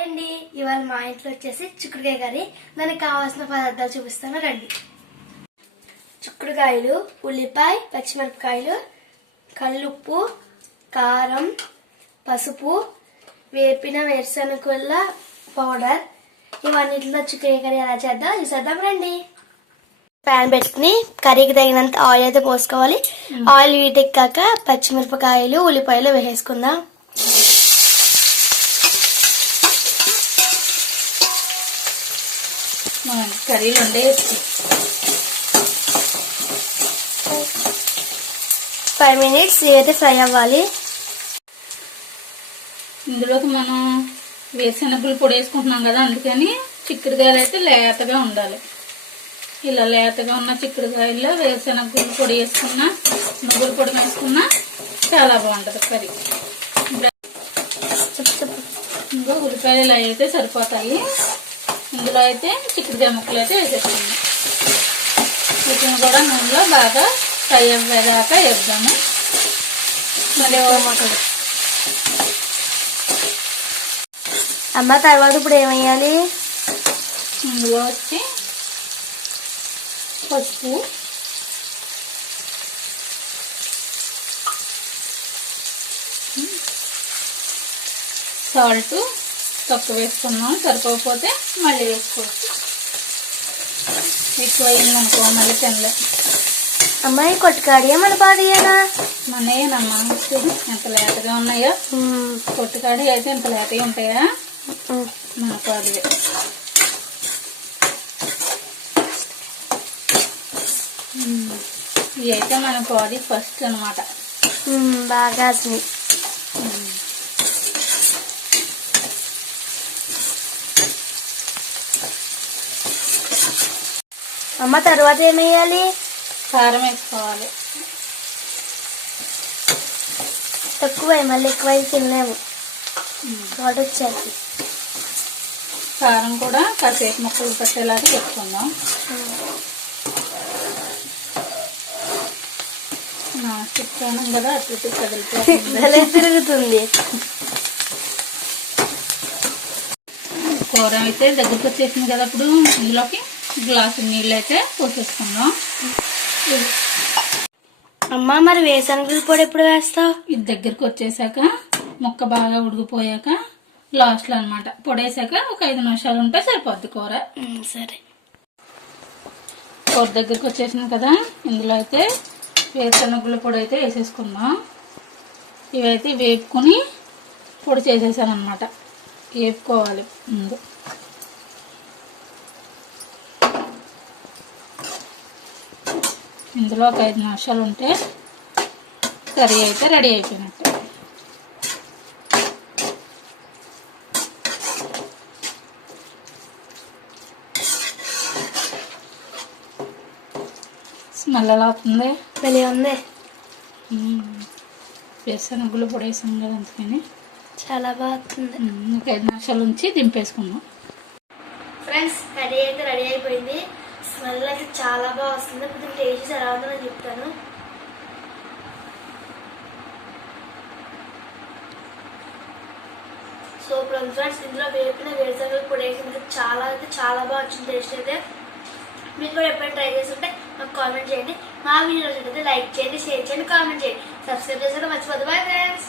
అండి ఇవాళ మా ఇంట్లో వచ్చేసి చిక్కుడుకాయ కర్రీ. దానికి కావాల్సిన పదార్థాలు చూపిస్తాను. రండి. చిక్కుడుకాయలు ఉల్లిపాయ పచ్చిమిరపకాయలు కల్లుప్పు కారం పసుపు వేపిన వేరుశనగల పౌడర్. ఇవన్నిటిలో చిక్కుడుకాయ కర్రీ ఎలా చేద్దాం? చూసేద్దాం రండి. ప్యాన్ పెట్టుకుని కర్రీకి తగినంత ఆయిల్ అయితే పోసుకోవాలి. ఆయిల్ వీటెక్కాక పచ్చిమిరపకాయలు ఉల్లిపాయలు వేసేసుకుందాం. మనం కర్రీలు వండేసి ఫైవ్ మినిట్స్ ఇవైతే ఫ్రై అవ్వాలి. ఇందులోకి మనం వేరుశనగలు పొడి వేసుకుంటున్నాం కదా అందుకని చిక్కుడుకాయలు అయితే లేతగా ఉండాలి. ఇలా లేతగా ఉన్న చిక్కుడుకాయల్లో వేరుశనగలు పొడి వేసుకున్న నువ్వుల పొడి వేసుకున్నా చాలా బాగుంటుంది కర్రీ. ఇంకా ఉల్లిపాయలు అయితే సరిపోతాయి. ఇందులో అయితే చిక్కుడుకాయ ముక్కలు అయితే వేసేసుకుందాం. వీటిని కూడా నూనెలో బాగా ఫ్రై అయ్యేదాకా వేద్దాము. మళ్ళీ టమాటాలు అమ్మ తర్వాత ఇప్పుడు ఏమయ్యాలి ఇందులో వచ్చి పసుపు సాల్ట్ తక్కువ వేసుకున్నాం. సరిపోకపోతే మళ్ళీ వేసుకోవచ్చు. ఎక్కువ అయిందనుకో మళ్ళీ తినలే. అమ్మాయి కొట్టుకాడియా మన పాడియానా మనయేనమ్మా. చూడు ఎంత లేతగా ఉన్నాయో. పొట్టుకాడి అయితే ఎంత లేతగా ఉంటాయా? మనకు అది ఇవి అయితే మన బాడీ ఫస్ట్ అనమాట బాగా అమ్మ తర్వాత ఏమయ్యాలి కారం వేసుకోవాలి. తక్కువ మళ్ళీ ఎక్కువ తినలేము. వాటర్ వచ్చేది కారం కూడా కాసేపు ముక్కలు పట్టేలాగా పెట్టుకుందాం. నా కదా అటు కదిలిపోతుంది. తిరుగుతుంది. కూర అయితే దగ్గరకు వచ్చేసింది కదా ఇప్పుడు ఇందులోకి? గ్లాసు నీళ్ళు అయితే పోసేసుకుందాం. అమ్మ మరి వేసనగుల పొడి ఎప్పుడు వేస్తావు? ఇది దగ్గరకు వచ్చేసాక ముక్క బాగా ఉడికిపోయాక లాస్ట్లో అనమాట పొడేసాక ఒక ఐదు నిమిషాలు ఉంటే సరిపోద్ది కూర. సరే. కూర దగ్గరకు వచ్చేసింది కదా ఇందులో అయితే వేరుశనగుల పొడి అయితే వేసేసుకుందాం. ఇవైతే వేపుకొని పొడి చేసేసాను అనమాట వేపుకోవాలి ముందు. ఇందులో ఒక ఐదు నిమిషాలు ఉంటే కర్రీ అయితే రెడీ అయిపోయినట్టు. స్మెల్ ఎలా అవుతుంది భలే ఉంది. వేరుశనగులు పొడి వేసాం కదా అందుకని. చాలా బాగుంది ఒక ఐదు నిమిషాలు ఉంచి దింపేసుకుందాం. ఫ్రెండ్స్ కర్రీ అయితే రెడీ అయిపోయింది. స్మెల్ అయితే చాలా బాగా వస్తుంది. ఇప్పుడు టేస్ట్ ఎలా ఉందో నేను చెప్తాను. సో ఇప్పుడు ఫ్రెండ్స్ ఇందులో వేపిన వేరుశనగలు కూడా వేసింది చాలా అయితే చాలా బాగా వచ్చింది. టేస్ట్ అయితే మీరు కూడా ఎప్పుడైనా ట్రై చేస్తుంటే నాకు కామెంట్ చేయండి. మా వీడియో అయితే లైక్ చేయండి షేర్ చేయండి కామెంట్ చేయండి. సబ్స్క్రైబ్ చేసి మర్చిపోదు బాయ్ ఫ్రెండ్స్